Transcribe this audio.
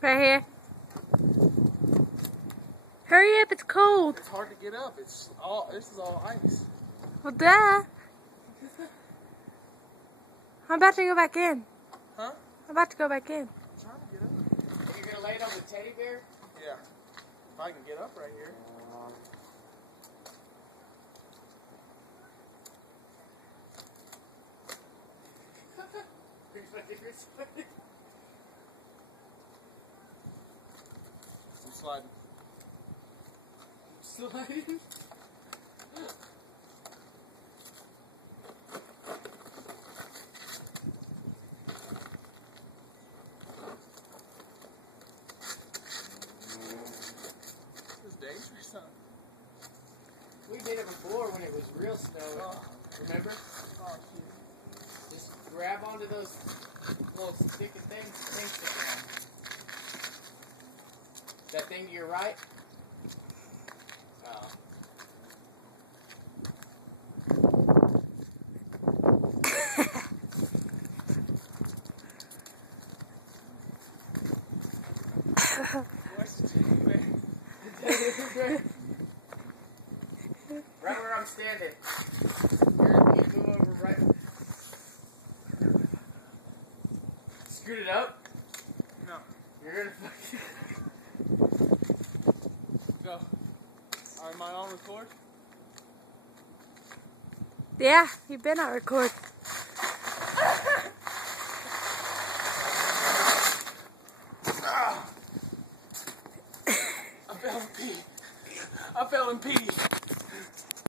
Right here. Hurry up, it's cold. It's hard to get up. This is all ice. Well, duh. I'm about to go back in. Huh? I'm about to go back in. I'm trying to get up. Are you gonna lay it on the teddy bear? Yeah. If I can get up right here. I'm sliding. Sliding? This is dangerous, huh? We did it before when it was real snow. Oh. Remember? Oh, shit. Just grab onto those little sticky things. That thing to your right? Oh. Where's the teddy bear? Right where I'm standing. You move over right. Scoot it up. No. You're gonna fucking. Go. Am I on record? Yeah, you've been on record. I fell in pee. I fell in pee.